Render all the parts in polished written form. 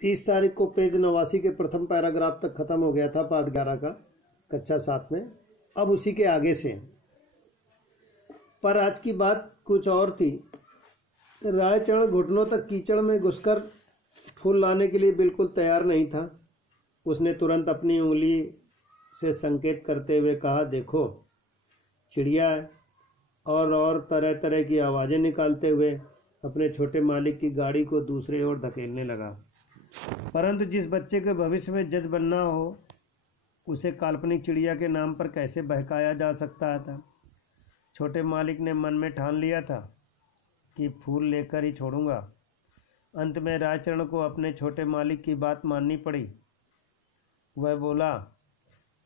30 तारीख को पेज 89 के प्रथम पैराग्राफ तक खत्म हो गया था पाठ 11 का कक्षा 7 में। अब उसी के आगे से, पर आज की बात कुछ और थी। रायचरण घुटनों तक कीचड़ में घुसकर फूल लाने के लिए बिल्कुल तैयार नहीं था। उसने तुरंत अपनी उंगली से संकेत करते हुए कहा, देखो चिड़िया, और तरह तरह की आवाज़ें निकालते हुए अपने छोटे मालिक की गाड़ी को दूसरी ओर धकेलने लगा। परंतु जिस बच्चे के भविष्य में जज बनना हो, उसे काल्पनिक चिड़िया के नाम पर कैसे बहकाया जा सकता था। छोटे मालिक ने मन में ठान लिया था कि फूल लेकर ही छोड़ूंगा। अंत में रायचरण को अपने छोटे मालिक की बात माननी पड़ी। वह बोला,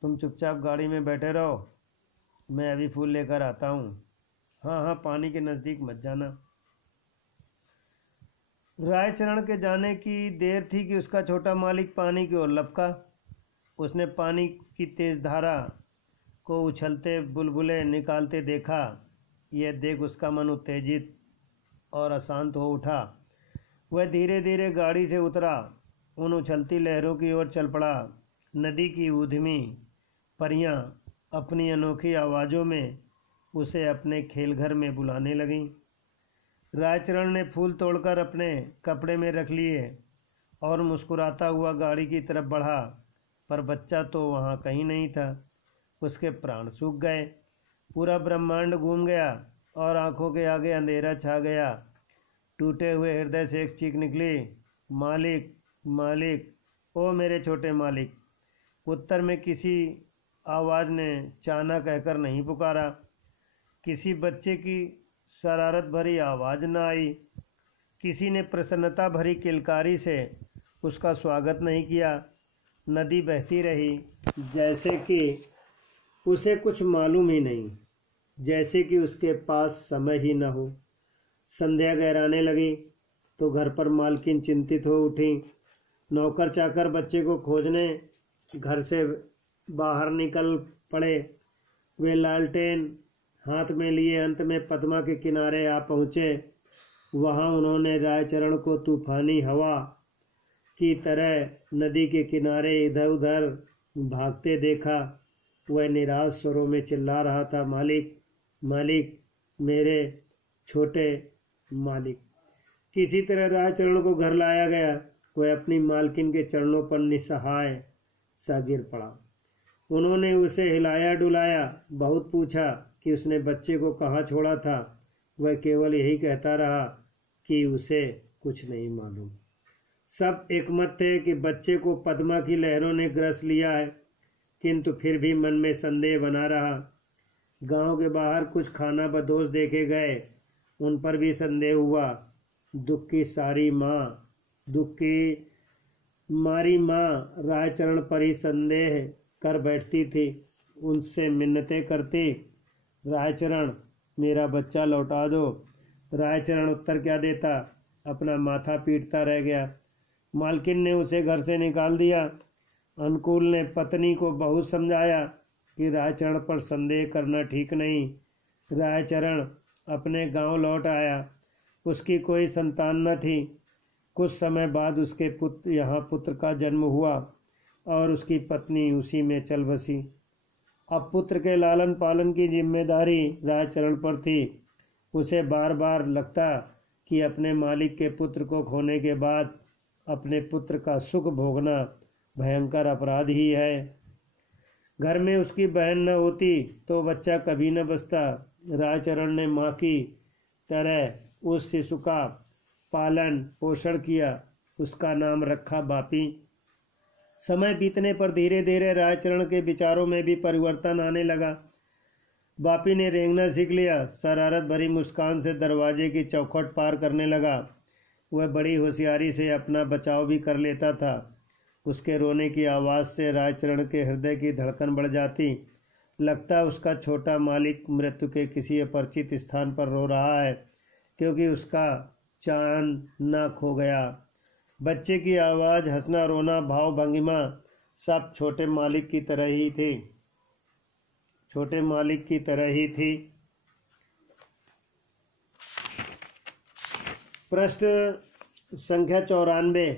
तुम चुपचाप गाड़ी में बैठे रहो, मैं अभी फूल लेकर आता हूँ। हाँ, पानी के नज़दीक मत जाना। रायचरण के जाने की देर थी कि उसका छोटा मालिक पानी की ओर लपका। उसने पानी की तेज धारा को उछलते बुलबुले निकालते देखा। यह देख उसका मन उत्तेजित और अशांत हो उठा। वह धीरे धीरे गाड़ी से उतरा, उन उछलती लहरों की ओर चल पड़ा। नदी की ऊधमी परियां अपनी अनोखी आवाज़ों में उसे अपने खेलघर में बुलाने लगीं। रायचरण ने फूल तोड़कर अपने कपड़े में रख लिए और मुस्कुराता हुआ गाड़ी की तरफ बढ़ा, पर बच्चा तो वहाँ कहीं नहीं था। उसके प्राण सूख गए। पूरा ब्रह्मांड घूम गया और आंखों के आगे अंधेरा छा गया। टूटे हुए हृदय से एक चीख निकली, मालिक मालिक, ओ मेरे छोटे मालिक। उत्तर में किसी आवाज़ ने चाना कहकर नहीं पुकारा। किसी बच्चे की शरारत भरी आवाज़ न आई। किसी ने प्रसन्नता भरी किलकारी से उसका स्वागत नहीं किया। नदी बहती रही जैसे कि उसे कुछ मालूम ही नहीं, जैसे कि उसके पास समय ही न हो। संध्या गहराने लगी तो घर पर मालकिन चिंतित हो उठी। नौकर चाकर बच्चे को खोजने घर से बाहर निकल पड़े। वे लालटेन हाथ में लिए अंत में पद्मा के किनारे आ पहुँचे। वहाँ उन्होंने रायचरण को तूफानी हवा की तरह नदी के किनारे इधर उधर भागते देखा। वह निराश स्वरों में चिल्ला रहा था, मालिक मालिक, मेरे छोटे मालिक। किसी तरह रायचरण को घर लाया गया। वह अपनी मालकिन के चरणों पर निसहाय सा गिर पड़ा। उन्होंने उसे हिलाया डुलाया, बहुत पूछा कि उसने बच्चे को कहाँ छोड़ा था। वह केवल यही कहता रहा कि उसे कुछ नहीं मालूम। सब एकमत थे कि बच्चे को पद्मा की लहरों ने ग्रस लिया है, किंतु फिर भी मन में संदेह बना रहा। गांव के बाहर कुछ खाना बदोश देखे गए, उन पर भी संदेह हुआ। दुख की मारी माँ रायचरण पर ही संदेह कर बैठती थी। उनसे मिन्नतें करती, रायचरण मेरा बच्चा लौटा दो। रायचरण उत्तर क्या देता, अपना माथा पीटता रह गया। मालकिन ने उसे घर से निकाल दिया। अनुकूल ने पत्नी को बहुत समझाया कि रायचरण पर संदेह करना ठीक नहीं। रायचरण अपने गांव लौट आया। उसकी कोई संतान न थी। कुछ समय बाद उसके पुत्र का जन्म हुआ और उसकी पत्नी उसी में चल बसी। अब पुत्र के लालन पालन की जिम्मेदारी रायचरण पर थी। उसे बार बार लगता कि अपने मालिक के पुत्र को खोने के बाद अपने पुत्र का सुख भोगना भयंकर अपराध ही है। घर में उसकी बहन न होती तो बच्चा कभी न बचता। रायचरण ने माँ की तरह उस शिशु का पालन पोषण किया। उसका नाम रखा बापी। समय बीतने पर धीरे धीरे रायचरण के विचारों में भी परिवर्तन आने लगा। बापी ने रेंगना सीख लिया। शरारत भरी मुस्कान से दरवाजे की चौखट पार करने लगा। वह बड़ी होशियारी से अपना बचाव भी कर लेता था। उसके रोने की आवाज़ से रायचरण के हृदय की धड़कन बढ़ जाती। लगता उसका छोटा मालिक मृत्यु के किसी अपरिचित स्थान पर रो रहा है, क्योंकि उसका चांद न खो गया। बच्चे की आवाज़, हंसना, रोना, भाव भंगिमा सब छोटे मालिक की तरह ही थी। पृष्ठ संख्या 94।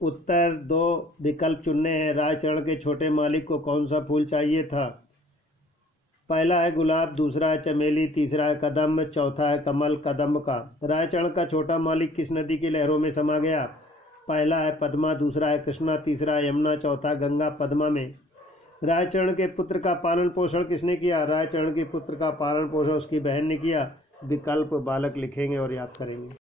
उत्तर 2 विकल्प चुनने हैं। रायचरण के छोटे मालिक को कौन सा फूल चाहिए था? पहला है गुलाब, दूसरा है चमेली, तीसरा है कदम्ब, चौथा है कमल कदम्ब का। रायचरण का छोटा मालिक किस नदी की लहरों में समा गया? पहला है पद्मा, दूसरा है कृष्णा, तीसरा है यमुना, चौथा गंगा। पद्मा में। रायचरण के पुत्र का पालन पोषण किसने किया? रायचरण के पुत्र का पालन पोषण उसकी बहन ने किया। विकल्प बालक लिखेंगे और याद करेंगे।